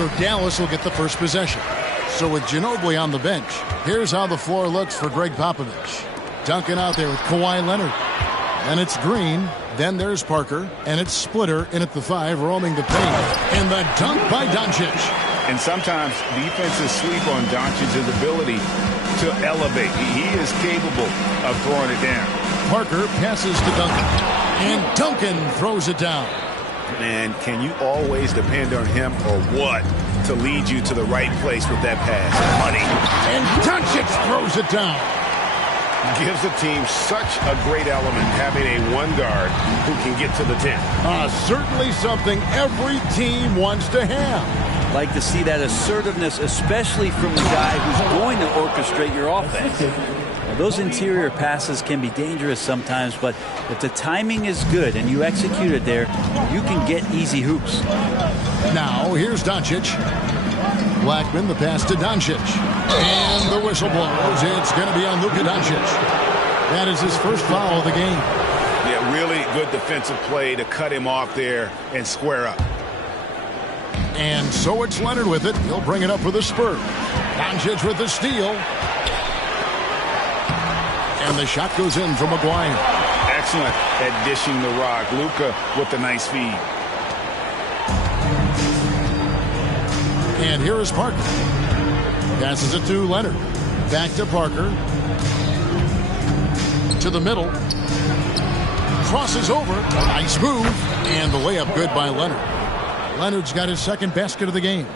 So Dallas will get the first possession. So with Ginobili on the bench, here's how the floor looks for Greg Popovich. Duncan out there with Kawhi Leonard. And it's Green. Then there's Parker. And it's Splitter in at the 5, roaming the paint. And the dunk by Doncic. And sometimes defenses sleep on Doncic's ability to elevate. He is capable of throwing it down. Parker passes to Duncan. And Duncan throws it down. Man, can you always depend on him or what to lead you to the right place with that pass? Money. And Doncic throws it down. Gives the team such a great element having a one guard who can get to the 10. Certainly something every team wants to have. Like to see that assertiveness, especially from the guy who's going to orchestrate your offense. Now, those interior passes can be dangerous sometimes, but if the timing is good and you execute it there, you can get easy hoops. Now, here's Doncic. Blackman, the pass to Doncic. And the whistle blows. It's going to be on Luka Doncic. That is his first foul of the game. Yeah, really good defensive play to cut him off there and square up. And so it's Leonard with it. He'll bring it up for the Spurs. Doncic with the steal. And the shot goes in from McGuire. Excellent at dishing the rock. Luka with the nice feed. And here is Parker. Passes it to Leonard. Back to Parker. To the middle. Crosses over. Nice move. And the layup good by Leonard. Leonard's got his second basket of the game.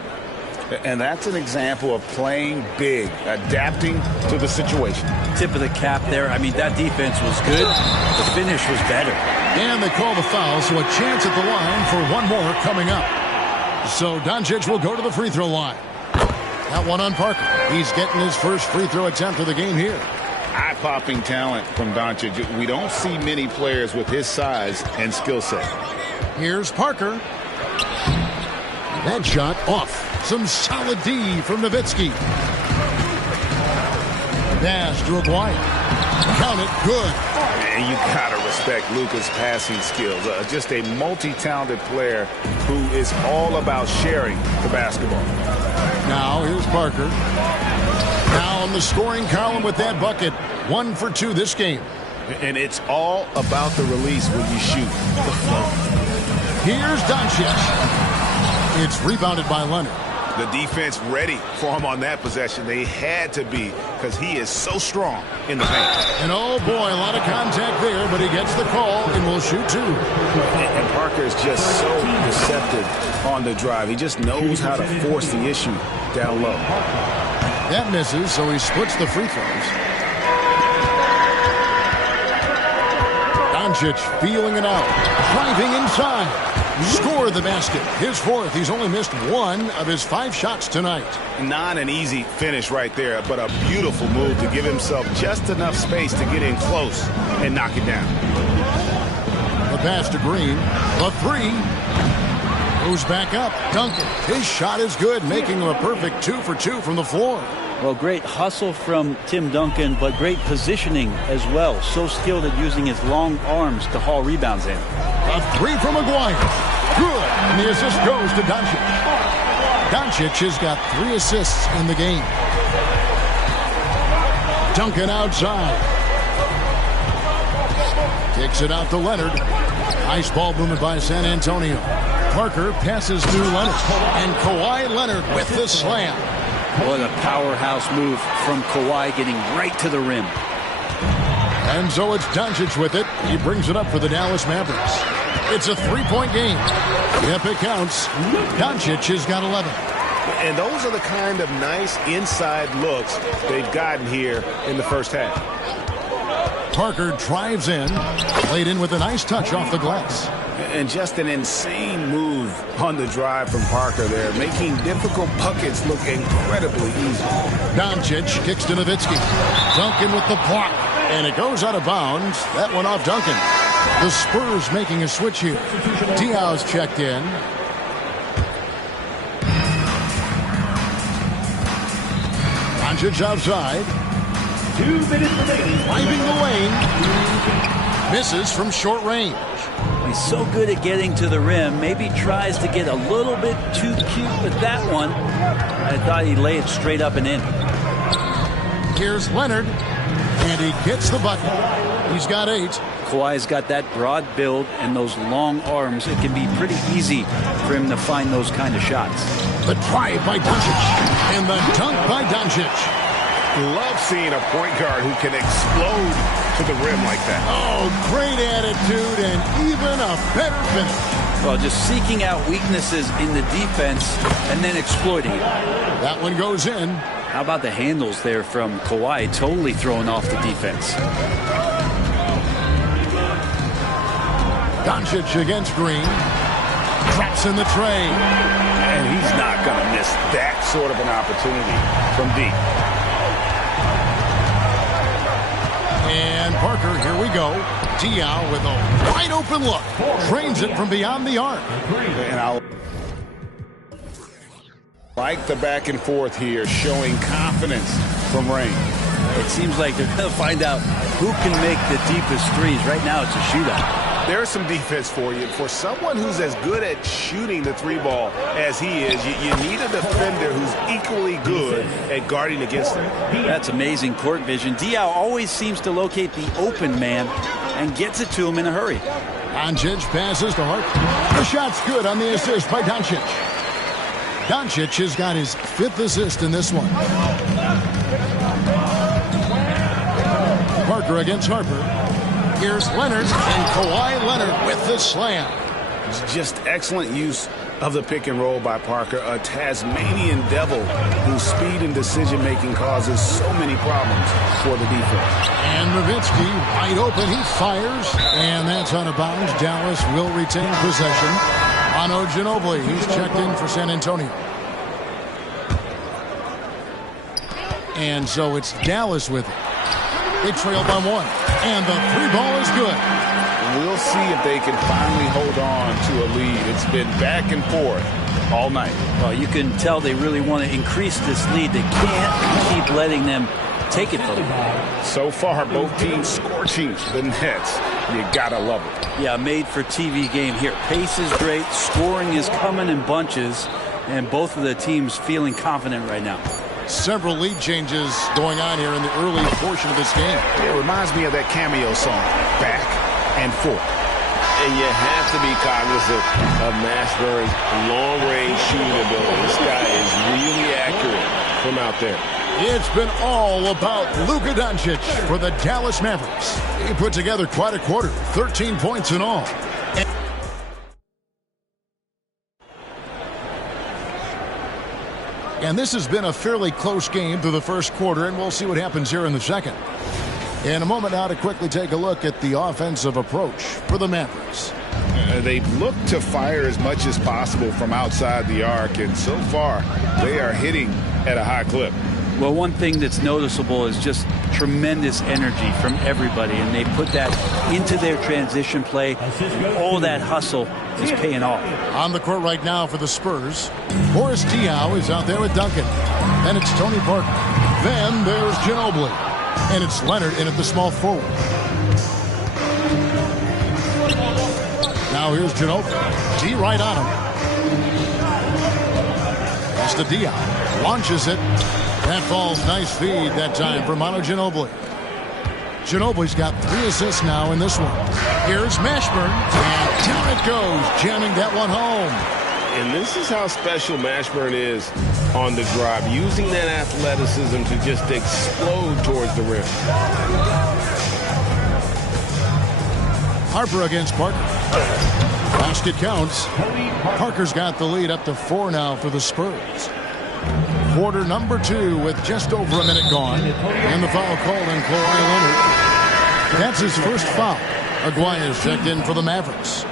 And that's an example of playing big, adapting to the situation. Tip of the cap there. I mean, that defense was good. The finish was better. And they call the foul, so a chance at the line for one more coming up. So Doncic will go to the free throw line. That one on Parker. He's getting his first free throw attempt of the game here. Eye-popping talent from Doncic. We don't see many players with his size and skill set. Here's Parker. That shot off. Some solid D from Nowitzki. Pass to Aguayo. Count it. Good. And you gotta respect Luka's passing skills. Just a multi-talented player who is all about sharing the basketball. Now here's Parker. Now on the scoring column with that bucket. 1 for 2 this game. And it's all about the release when you shoot. The flow. Here's Doncic. It's rebounded by Leonard. The defense ready for him on that possession. They had to be because he is so strong in the paint. And oh boy, a lot of contact there, but he gets the call and will shoot 2. And Parker is just so deceptive on the drive. He just knows how to force the issue down low. That misses, so he splits the free throws. Doncic feeling it out, driving inside. Score the basket. His 4th. He's only missed 1 of his 5 shots tonight. Not an easy finish right there, but a beautiful move to give himself just enough space to get in close and knock it down. The pass to Green. The 3. Goes back up. Duncan. His shot is good, making him a perfect 2 for 2 from the floor. Well, great hustle from Tim Duncan, but great positioning as well. So skilled at using his long arms to haul rebounds in. A 3 from McGuire. Good. And the assist goes to Doncic. Doncic has got 3 assists in the game. Duncan outside. Kicks it out to Leonard. Nice ball movement by San Antonio. Parker passes to Leonard. And Kawhi Leonard with the slam. What a powerhouse move from Kawhi, getting right to the rim. And so it's Doncic with it. He brings it up for the Dallas Mavericks. It's a 3-point game. Yep, it counts. Doncic has got 11. And those are the kind of nice inside looks they've gotten here in the first half. Parker drives in. Laid in with a nice touch off the glass. And just an insane move on the drive from Parker there, making difficult buckets look incredibly easy. Doncic kicks to Nowitzki. Duncan with the block. And it goes out of bounds. That one off Duncan. The Spurs making a switch here. Diaz checked in. Doncic outside. 2 minutes remaining. Driving the lane. Misses from short range. He's so good at getting to the rim. Maybe tries to get a little bit too cute with that one. I thought he'd lay it straight up and in. Here's Leonard, and he gets the bucket. He's got 8. Kawhi's got that broad build and those long arms. It can be pretty easy for him to find those kind of shots. The drive by Doncic, and the dunk by Doncic. Love seeing a point guard who can explode to the rim like that. Oh, great attitude and even a better finish. Well, just seeking out weaknesses in the defense and then exploiting it. That one goes in. How about the handles there from Kawhi, totally throwing off the defense. Doncic against Green. Drops in the tray. And he's not going to miss that sort of an opportunity from deep. And Parker, here we go. Diaw with a wide open look. Trains it from beyond the arc. And I like the back and forth here, showing confidence from Rain. It seems like they're going to find out who can make the deepest threes. Right now it's a shootout. There's some defense for you. For someone who's as good at shooting the 3-ball as he is, you need a defender who's equally good at guarding against him. That's amazing court vision. Diaw always seems to locate the open man and gets it to him in a hurry. Doncic passes to Hart. The shot's good on the assist by Doncic. Doncic has got his 5th assist in this one. Parker against Harper. Here's Leonard, and Kawhi Leonard with the slam. It's just excellent use of the pick and roll by Parker, a Tasmanian devil whose speed and decision-making causes so many problems for the defense. And Nowitzki wide open, he fires, and that's out of bounds. Dallas will retain possession. Ano Ginobili, he's checked in for San Antonio. And so it's Dallas with it. They trail by 1, and the 3-ball is good. We'll see if they can finally hold on to a lead. It's been back and forth all night. Well, you can tell they really want to increase this lead. They can't keep letting them take it from them. So far, both teams scorching the Nets. You gotta love it. Yeah, made for TV game here. Pace is great. Scoring is coming in bunches, and both of the teams feeling confident right now. Several lead changes going on here in the early portion of this game. It reminds me of that cameo song, Back and Forth. And you have to be cognizant of Mashburn's long-range shooting ability. This guy is really accurate from out there. It's been all about Luka Doncic for the Dallas Mavericks. He put together quite a quarter, 13 points in all. And this has been a fairly close game through the first quarter, and we'll see what happens here in the second. In a moment now to quickly take a look at the offensive approach for the Mavericks. They've looked to fire as much as possible from outside the arc, and so far they are hitting at a high clip. Well, one thing that's noticeable is just tremendous energy from everybody, and they put that into their transition play. All that hustle is paying off. On the court right now for the Spurs, Boris Diaw is out there with Duncan. And it's Tony Parker. Then there's Ginobili. And it's Leonard in at the small forward. Now here's Ginobili. D right on him. That's to Diaw. Launches it. That falls. Nice feed that time from Ano Ginobili. Ginobili's got 3 assists now in this one. Here's Mashburn. And down it goes, jamming that one home. And this is how special Mashburn is on the drive, using that athleticism to just explode towards the rim. Harper against Parker. Basket counts. Parker's got the lead up to 4 now for the Spurs. Quarter number 2 with just over a minute gone. And the foul called on Kawhi Leonard. That's his first foul. Aguirre's checked in for the Mavericks.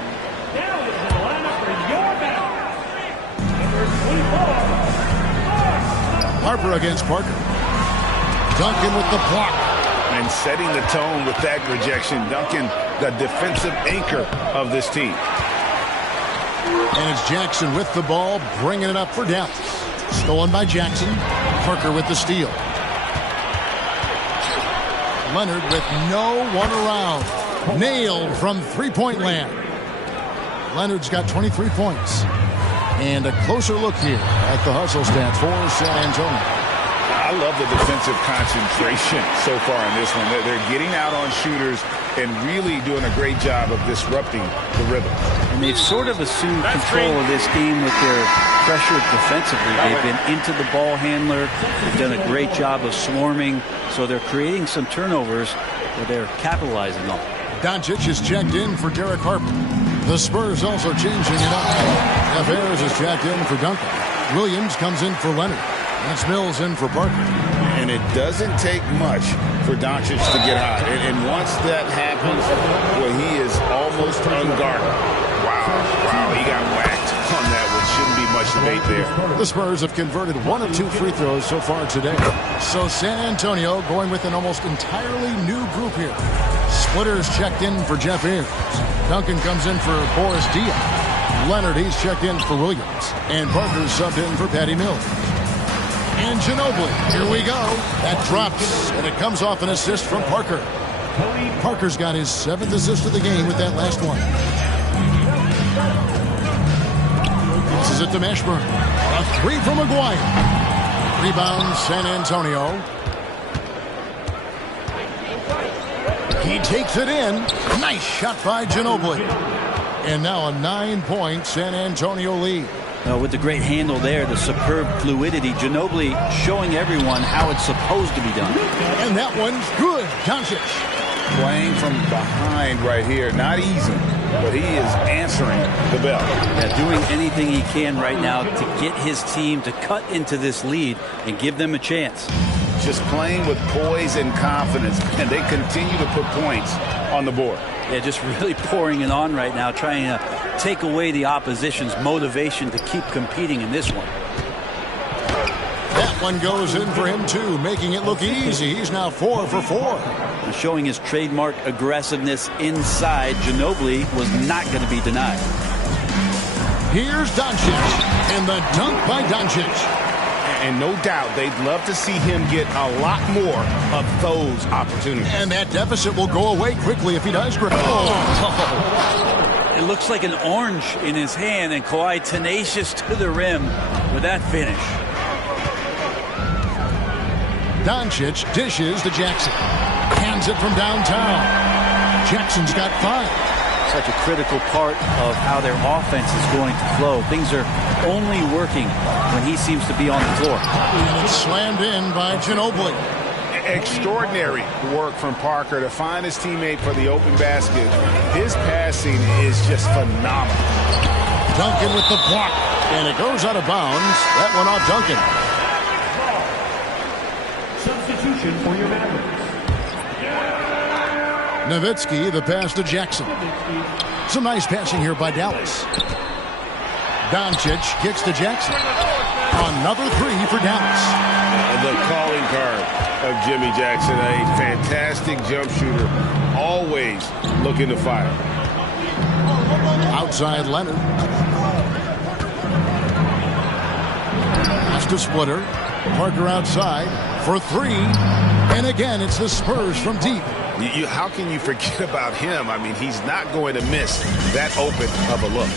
Harper against Parker. Duncan with the block. And setting the tone with that rejection. Duncan, the defensive anchor of this team. And it's Jackson with the ball, bringing it up for Dallas. Stolen by Jackson. Parker with the steal. Leonard with no one around. Nailed from three-point land. Leonard's got 23 points. And a closer look here at the hustle stats for San Antonio. I love the defensive concentration so far in this one. They're getting out on shooters and really doing a great job of disrupting the rhythm. And they've sort of assumed control of this game with their pressure defensively. They've been into the ball handler. They've done a great job of swarming. So they're creating some turnovers that they're capitalizing on. Doncic is checked in for Derek Harper. The Spurs also changing it up. Jeff Ayers is checked in for Duncan. Williams comes in for Leonard. That's Mills in for Parker. And it doesn't take much for Doncic to get hot. And once that happens, well, he is almost unguarded. Wow, he got whacked on that one. Shouldn't be much debate there. The Spurs have converted 1 of 2 free throws so far today. So San Antonio going with an almost entirely new group here. Splitters checked in for Jeff Ayers. Duncan comes in for Boris Diaw. Leonard, he's checked in for Williams. And Parker's subbed in for Patty Mills. And Ginobili, here we go. That drops, and it comes off an assist from Parker. Parker's got his 7th assist of the game with that last one. Passes it to Mashburn. A 3 from Maguire. Rebound, San Antonio. He takes it in. Nice shot by Ginobili. And now a 9-point San Antonio lead. With the great handle there, the superb fluidity, Ginobili showing everyone how it's supposed to be done. And that one's good. Doncic. Playing from behind right here. Not easy, but he is answering the bell. Yeah, doing anything he can right now to get his team to cut into this lead and give them a chance. Just playing with poise and confidence, and they continue to put points on the board. Yeah, just really pouring it on right now, trying to take away the opposition's motivation to keep competing in this one. That one goes in for him, too, making it look easy. He's now 4 for 4. And showing his trademark aggressiveness inside, Ginobili was not going to be denied. Here's Doncic, and the dunk by Doncic. And no doubt they'd love to see him get a lot more of those opportunities. And that deficit will go away quickly if he does. It looks like an orange in his hand, and Kawhi tenacious to the rim with that finish. Doncic dishes to Jackson. Hands it from downtown. Jackson's got 5. Such a critical part of how their offense is going to flow. Things are only working when he seems to be on the floor. And it's slammed in by Ginobili. Extraordinary work from Parker to find his teammate for the open basket. His passing is just phenomenal. Duncan with the block. And it goes out of bounds. That one off Duncan. Substitution for your Mavericks. Nowitzki, the pass to Jackson. Some nice passing here by Dallas. Doncic kicks to Jackson. Another 3 for Dallas. The calling card of Jimmy Jackson, a fantastic jump shooter, always looking to fire. Outside Leonard. Pass to Splitter. Parker outside for 3. And again, it's the Spurs from deep. How can you forget about him? I mean, he's not going to miss that open of a look.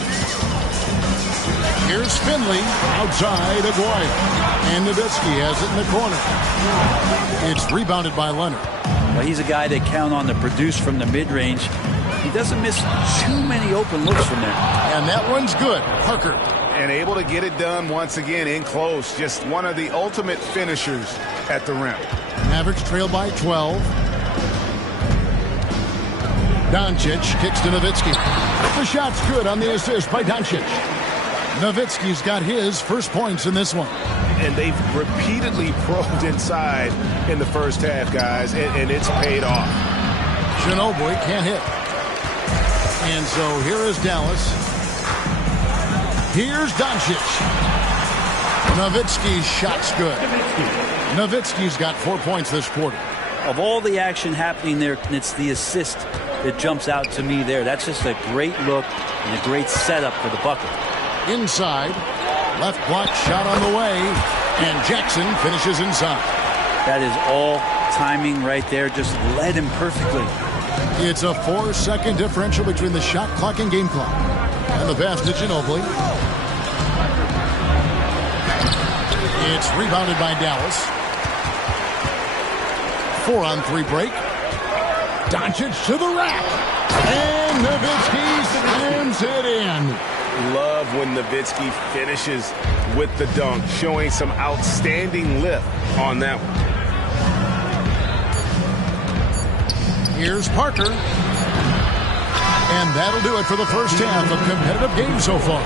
Here's Finley outside Aguirre. And Nowitzki has it in the corner. It's rebounded by Leonard. Well, he's a guy they count on to produce from the mid-range. He doesn't miss too many open looks from there. And that one's good. Parker. And able to get it done once again in close. Just one of the ultimate finishers at the rim. Mavericks trail by 12. Doncic kicks to Nowitzki. The shot's good on the assist by Doncic. Nowitzki's got his first points in this one. And they've repeatedly probed inside in the first half, guys, and it's paid off. Ginobili can't hit. And so here is Dallas. Here's Doncic. Nowitzki's shot's good. Nowitzki's got 4 points this quarter. Of all the action happening there, it's the assist that jumps out to me there. That's just a great look and a great setup for the bucket. Inside, left block shot on the way, and Jackson finishes inside. That is all timing right there, just led him perfectly. It's a 4-second differential between the shot clock and game clock. And the pass to Ginobili. It's rebounded by Dallas. 4-on-3 break. Doncic to the rack. And Nowitzki slams it in. Love when Nowitzki finishes with the dunk, showing some outstanding lift on that one. Here's Parker. And that'll do it for the first half of competitive games so far.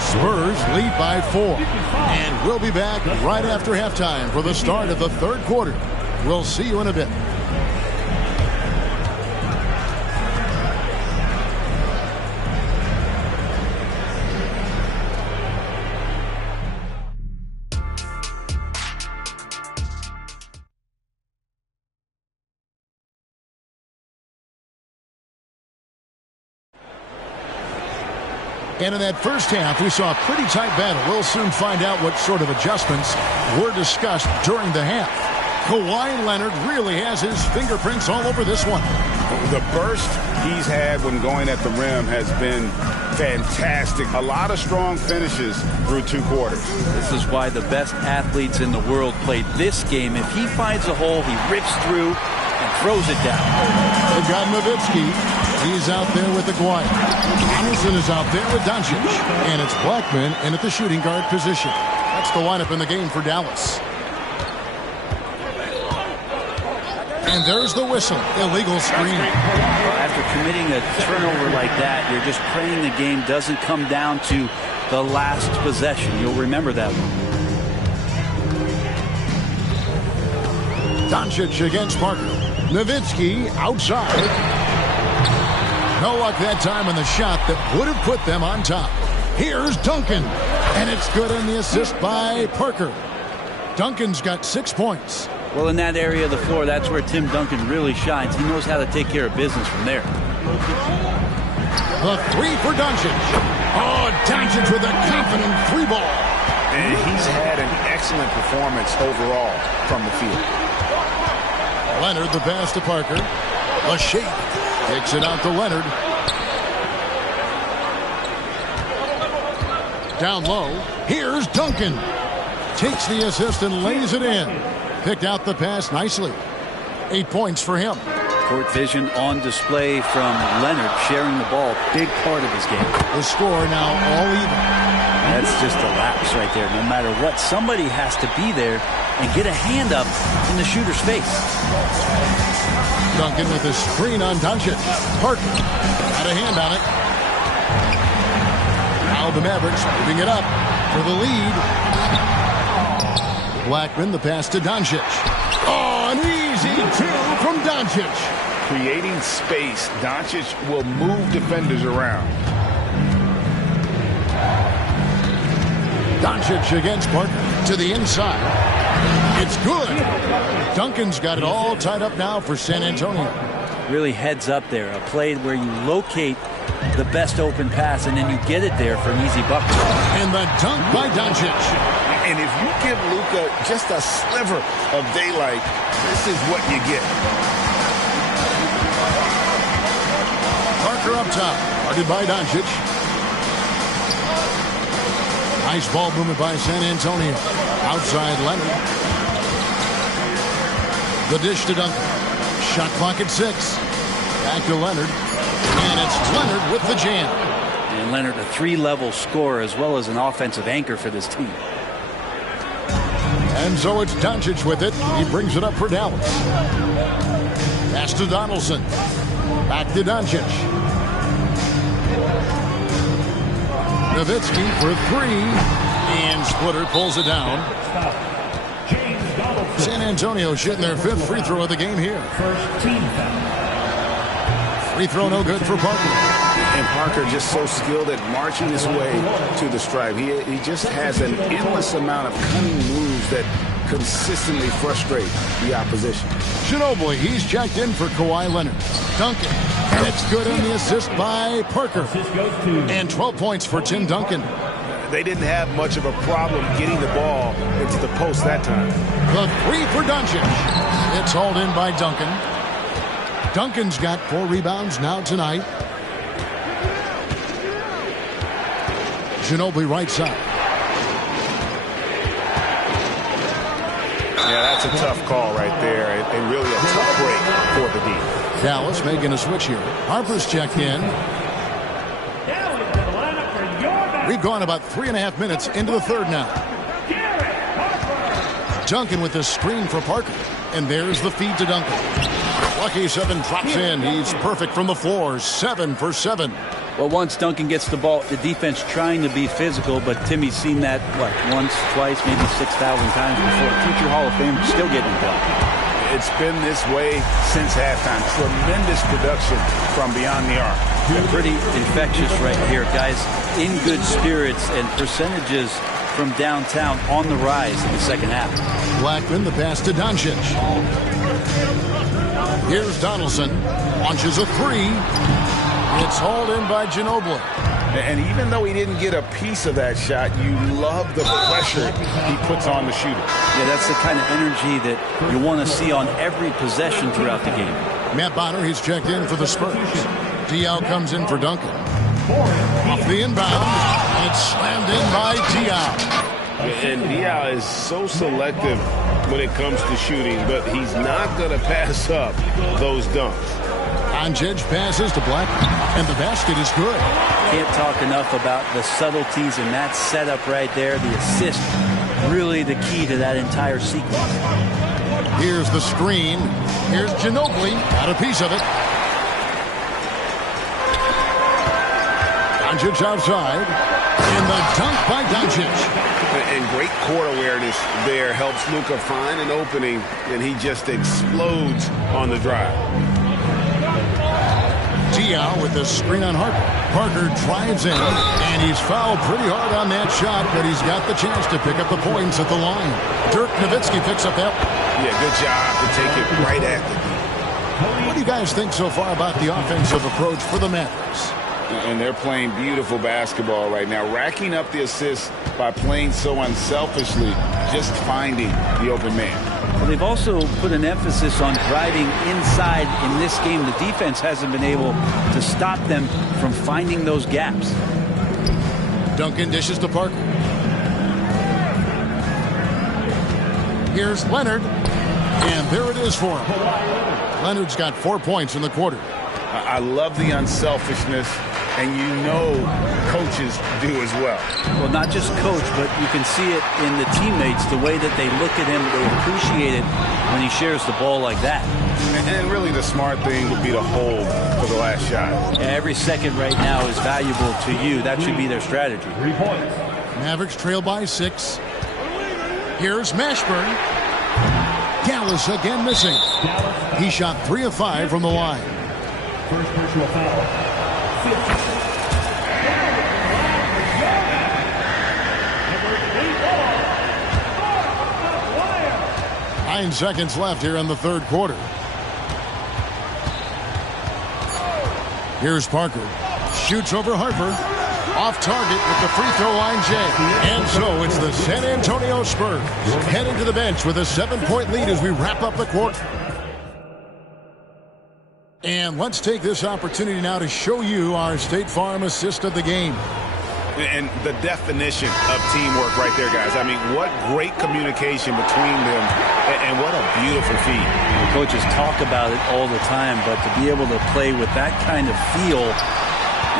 Spurs lead by 4. And we'll be back right after halftime for the start of the third quarter. We'll see you in a bit. And in that first half, we saw a pretty tight battle. We'll soon find out what sort of adjustments were discussed during the half. Kawhi Leonard really has his fingerprints all over this one. The burst he's had when going at the rim has been fantastic. A lot of strong finishes through 2 quarters. This is why the best athletes in the world play this game. If he finds a hole, he rips through and throws it down. They've got Nowitzki. He's out there with Aguirre. Anderson is out there with Doncic. And it's Blackman in at the shooting guard position. That's the lineup in the game for Dallas. And there's the whistle. Illegal screen. After committing a turnover like that, you're just praying the game doesn't come down to the last possession. You'll remember that one. Doncic against Parker. Nowitzki outside. No luck that time on the shot that would have put them on top. Here's Duncan. And it's good on the assist by Parker. Duncan's got 6 points. Well, in that area of the floor, that's where Tim Duncan really shines. He knows how to take care of business from there. The 3 for Doncic. Oh, Doncic with a confident 3 ball. And he's had an excellent performance overall from the field. Leonard, the pass to Parker. A shake. Takes it out to Leonard. Down low. Here's Duncan. Takes the assist and lays it in. Picked out the pass nicely. 8 points for him. Court vision on display from Leonard, sharing the ball. Big part of his game. The score now all even. That's just a lapse right there. No matter what, somebody has to be there and get a hand up in the shooter's face. Duncan with a screen on Doncic. Parker got a hand on it. Now the Mavericks moving it up for the lead. Blackman, the pass to Doncic. Oh, an easy 2 from Doncic. Creating space, Doncic will move defenders around. Doncic against Parker to the inside. It's good. Duncan's got it all tied up now for San Antonio. Really heads up there. A play where you locate the best open pass and then you get it there for an easy bucket. And the dunk by Doncic. And if you give Luka just a sliver of daylight, this is what you get. Parker up top. Guarded by Doncic. Nice ball movement by San Antonio. Outside Leonard. The dish to Duncan. Shot clock at 6. Back to Leonard. And it's Leonard with the jam. And Leonard, a 3-level scorer as well as an offensive anchor for this team. And so it's Doncic with it. He brings it up for Dallas. Pass to Donaldson. Back to Doncic. Nowitzki for 3. And Splitter pulls it down. San Antonio shooting their 5th free throw of the game here. First team foul. Free throw no good for Parker. And Parker just so skilled at marching his way to the stripe. He just has an endless amount of cunning moves that consistently frustrate the opposition. Ginobili, he's checked in for Kawhi Leonard. Duncan, and it's good on the assist by Parker. And 12 points for Tim Duncan. They didn't have much of a problem getting the ball into the post that time. The 3 for Doncic. It's hauled in by Duncan. Duncan's got 4 rebounds now tonight. Ginobili right side. Yeah, that's a tough call right there, and really a tough break for the defense. Dallas making a switch here. Harper's checked in. We've gone about 3.5 minutes into the third now. Duncan with the screen for Parker. And there's the feed to Duncan. Lucky 7 drops in. He's perfect from the floor. 7 for 7. Well, once Duncan gets the ball, the defense trying to be physical, but Timmy's seen that, what, once, twice, maybe 6,000 times before. Future Hall of Fame still getting it done. It's been this way since halftime. Tremendous production from beyond the arc. They're pretty infectious right here, guys. In good spirits and percentages from downtown on the rise in the second half. Blackman, the pass to Doncic. Here's Donaldson. Launches a 3. It's hauled in by Ginobili. And even though he didn't get a piece of that shot, you love the pressure he puts on the shooter. Yeah, that's the kind of energy that you want to see on every possession throughout the game. Matt Bonner, he's checked in for the Spurs. Diaw comes in for Duncan. Off the inbound, and it's slammed in by Diaw. And Diaw is so selective when it comes to shooting, but he's not going to pass up those dunks. Doncic passes to Blackman, and the basket is good. Can't talk enough about the subtleties in that setup right there. The assist, really the key to that entire sequence. Here's the screen. Here's Ginobili. Got a piece of it. Doncic outside. And the dunk by Doncic. And great court awareness there helps Luka find an opening, and he just explodes on the drive. Diaw with the screen on Harper. Parker drives in, and he's fouled pretty hard on that shot, but he's got the chance to pick up the points at the line. Dirk Nowitzki picks up that. Yeah, good job to take it right at the D. What do you guys think so far about the offensive approach for the Mavericks? And they're playing beautiful basketball right now, racking up the assists by playing so unselfishly, just finding the open man. Well, they've also put an emphasis on driving inside in this game. The defense hasn't been able to stop them from finding those gaps. Duncan dishes to Parker. Here's Leonard. And there it is for him. Leonard's got 4 points in the quarter. I love the unselfishness, and you know coaches do as well. Well, not just coach, but you can see it in the teammates, the way that they look at him. They appreciate it when he shares the ball like that. And really the smart thing would be to hold for the last shot. Yeah, every second right now is valuable to you. That should be their strategy. 3 points. Mavericks trail by 6. Here's Mashburn. Dallas again missing. He shot 3 of 5 from the line. First personal foul. 9 seconds left here in the third quarter. Here's Parker. Shoots over Harper. Off target with the free throw line, Jay. And so it's the San Antonio Spurs heading to the bench with a 7-point lead as we wrap up the quarter. And let's take this opportunity now to show you our State Farm assist of the game. And the definition of teamwork right there, guys. I mean, what great communication between them, and what a beautiful feat. The coaches talk about it all the time, but to be able to play with that kind of feel,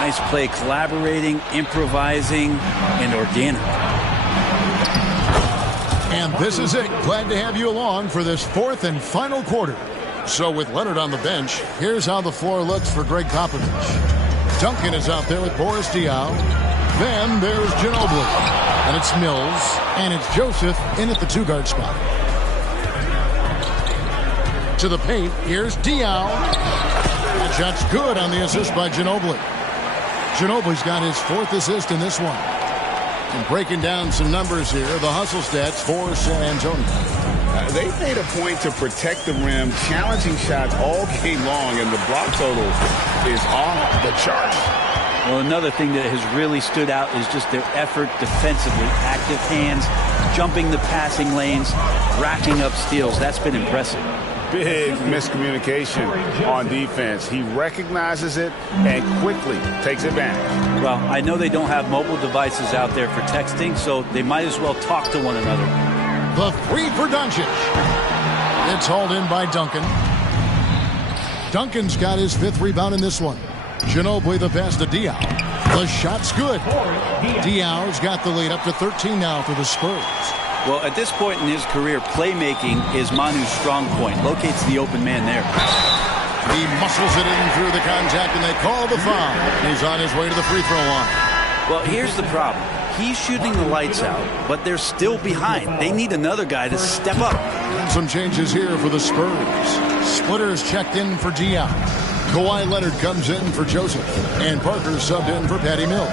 nice play, collaborating, improvising, and organic. And this is it. Glad to have you along for this fourth and final quarter. So with Leonard on the bench, here's how the floor looks for Greg Popovich. Duncan is out there with Boris Diaw. Then there's Ginobili. And it's Mills. And it's Joseph in at the 2-guard spot. To the paint, here's Diaw. That shot's good on the assist by Ginobili. Ginobili's got his 4th assist in this one. And breaking down some numbers here, the hustle stats for San Antonio. They made a point to protect the rim, challenging shots all game long, and the block total is off the charts. Well, another thing that has really stood out is just their effort defensively. Active hands, jumping the passing lanes, racking up steals. That's been impressive. big miscommunication on defense. He recognizes it and quickly takes advantage. Well, I know they don't have mobile devices out there for texting, so they might as well talk to one another. The three for Doncic. It's hauled in by Duncan. Duncan's got his 5th rebound in this one. Ginobili the pass to Diaw. The shot's good. Diaw's got the lead up to 13 now for the Spurs. Well, at this point in his career, playmaking is Manu's strong point. Locates the open man there. He muscles it in through the contact, and they call the foul. He's on his way to the free throw line. Well, here's the problem. He's shooting the lights out, but they're still behind. They need another guy to step up. And some changes here for the Spurs. Splitter's checked in for Diaw. Kawhi Leonard comes in for Joseph. And Parker subbed in for Patty Mills.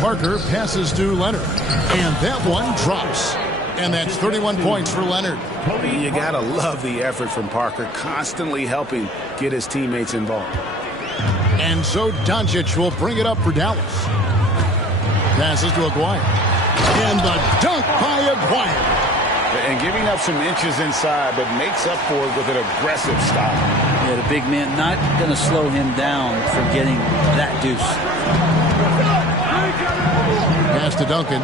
Parker passes to Leonard. And that one drops. And that's 31 points for Leonard. You gotta love the effort from Parker, constantly helping get his teammates involved. And so Doncic will bring it up for Dallas. Passes to Aguirre. And the dunk by Aguirre. And giving up some inches inside, but makes up for it with an aggressive stop. Yeah, the big man not going to slow him down from getting that deuce. Pass to Duncan.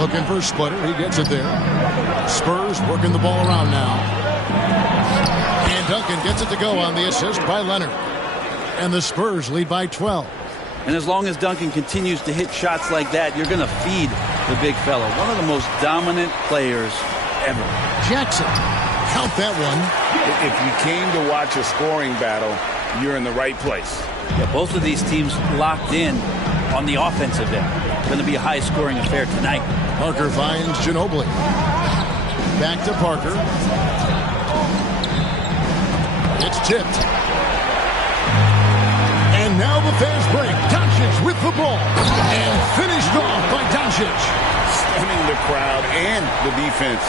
Looking for a splitter. He gets it there. Spurs working the ball around now. And Duncan gets it to go on the assist by Leonard. And the Spurs lead by 12. And as long as Duncan continues to hit shots like that, you're going to feed the big fella. One of the most dominant players ever. Jackson. Count that one. If you came to watch a scoring battle, you're in the right place. Yeah, both of these teams locked in on the offensive end. Going to be a high-scoring affair tonight. Parker finds Ginobili. Back to Parker. It's tipped. And now the fast break. Doncic with the ball. And finished off by Doncic. Stunning the crowd and the defense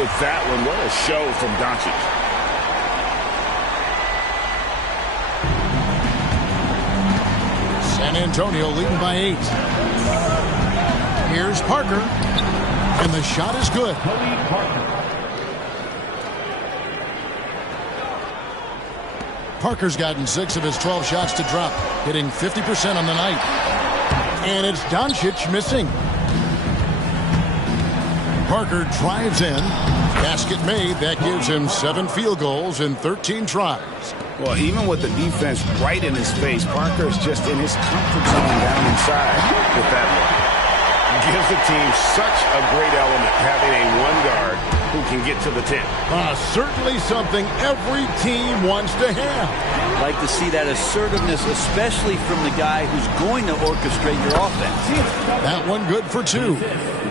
with that one. What a show from Doncic. San Antonio leading by 8. Here's Parker. And the shot is good. Parker's gotten 6 of his 12 shots to drop, hitting 50% on the night. And it's Doncic missing. Parker drives in. Basket made. That gives him 7 field goals in 13 tries. Well, even with the defense right in his face, Parker's just in his comfort zone down inside with that one. Gives the team such a great element having a one guard who can get to the 10. Certainly something every team wants to have. Like to see that assertiveness, especially from the guy who's going to orchestrate your offense. That one good for 2.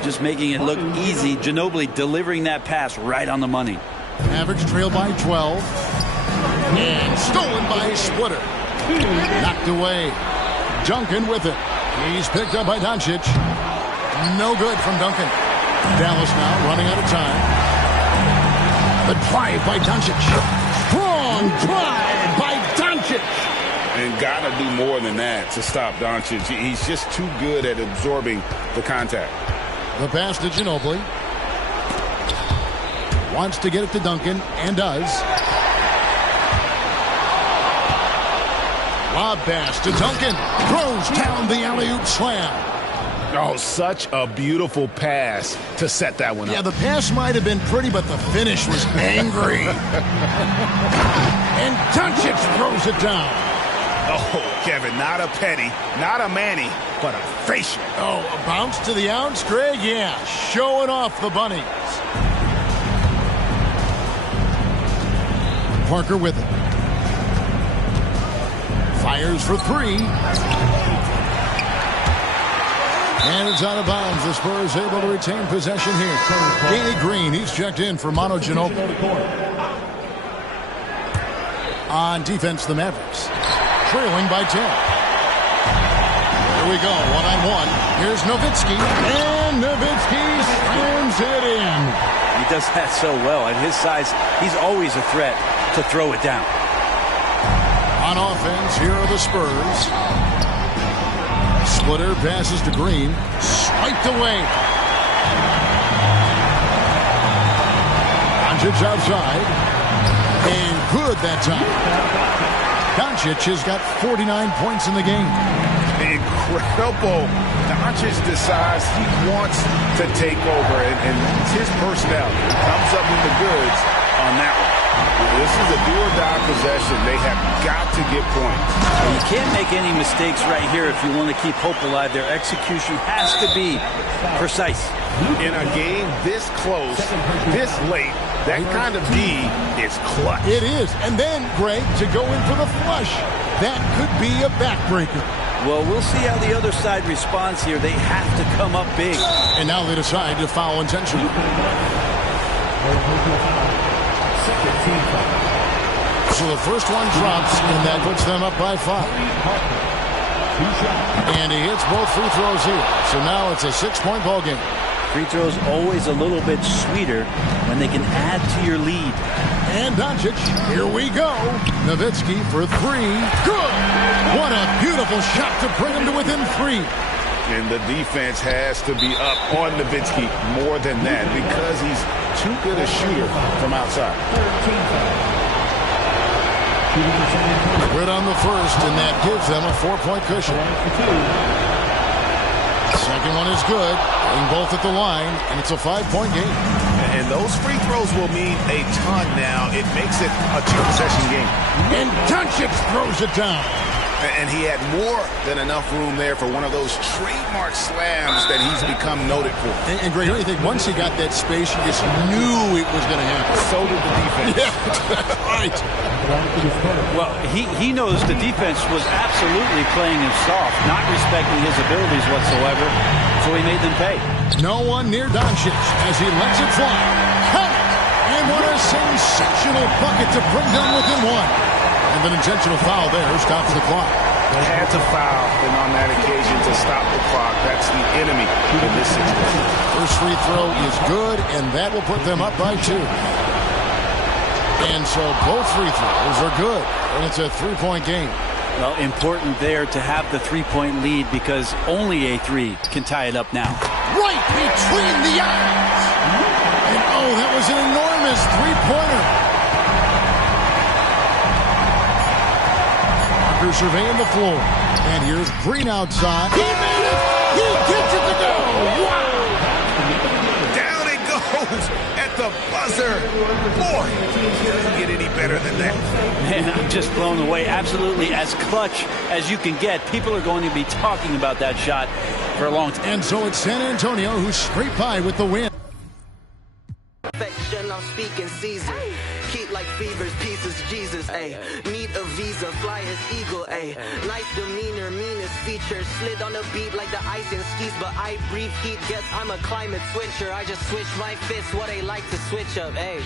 Just making it look easy. Ginobili delivering that pass right on the money. Mavericks trail by 12. And stolen by Splitter. Knocked away. Duncan with it. He's picked up by Doncic. No good from Duncan. Dallas now running out of time. The drive by Doncic. Strong drive by Doncic. And got to do more than that to stop Doncic. He's just too good at absorbing the contact. The pass to Ginobili. Wants to get it to Duncan, and does. Lob pass to Duncan. Throws down the alley-oop slam. Oh, such a beautiful pass to set that one up. Yeah, the pass might have been pretty, but the finish was angry. And Doncic throws it down. Oh, Kevin, not a penny, not a Manny, but a facial. Oh, a bounce to the ounce, Greg? Yeah, showing off the bunnies. Parker with it. Fires for 3. And it's out of bounds. The Spurs able to retain possession here. Danny Green, he's checked in for Manu Ginobili. On defense, the Mavericks. Trailing by 10. Here we go, one-on-one. Here's Nowitzki. And Nowitzki slams it in. He does that so well. At his size, he's always a threat to throw it down. On offense, here are the Spurs. Splitter passes to Green. Swiped away. Doncic outside. And good that time. Doncic has got 49 points in the game. Incredible. Doncic decides he wants to take over, and it's his personality. He comes up with the goods on that one. This is a do-or-die possession. They have got to get points. You can't make any mistakes right here if you want to keep hope alive. Their execution has to be precise. In a game this close, this late, that kind of D is clutch. It is. And then, Greg, to go in for the flush. That could be a backbreaker. Well, we'll see how the other side responds here. They have to come up big. And now they decide to foul intentionally. So the first one drops, and that puts them up by 5. And he hits both free throws here. So now it's a 6-point ball game. Free throws always a little bit sweeter when they can add to your lead. And Doncic, here we go. Nowitzki for 3. Good! What a beautiful shot to bring him to within 3. And the defense has to be up on Nowitzki more than that because he's too good a shooter from outside. Good on the first, and that gives them a 4-point cushion. Second one is good. Getting both at the line, and it's a 5-point game. And those free throws will mean a ton now. It makes it a 2-possession game. And Doncic throws it down. And he had more than enough room there for one of those trademark slams that he's become noted for. And Greg, don't you think once he got that space, you just knew it was going to happen? So did the defense. Yeah, right. Well, he knows the defense was absolutely playing him soft, not respecting his abilities whatsoever, so he made them pay. No one near Doncic as he lets it fly. Count it! And what a sensational bucket to bring them within 1. And an intentional foul there stops the clock. Had to foul, and on that occasion to stop the clock. That's the enemy in this situation. First free throw is good, and that will put them up by 2. And so both free throws are good, and it's a 3-point game. Well, important there to have the 3-point lead because only a 3 can tie it up now. Right between the eyes! And oh, that was an enormous 3-pointer. Surveying the floor. And here's Green outside. He made it! He gets it to go! Wow! Down it goes at the buzzer. Boy, it doesn't get any better than that. Man, I'm just blown away. Absolutely as clutch as you can get. People are going to be talking about that shot for a long time. And so it's San Antonio who's scraped by with the win. I'm speaking Caesar. Keep like fevers, pieces, Jesus, ayy. Need a visa, fly as eagle, ayy. Nice demeanor, meanest features. Slid on the beat like the ice in skis, but I breathe heat. Guess I'm a climate switcher. I just switch my fists, what they like to switch up, ayy.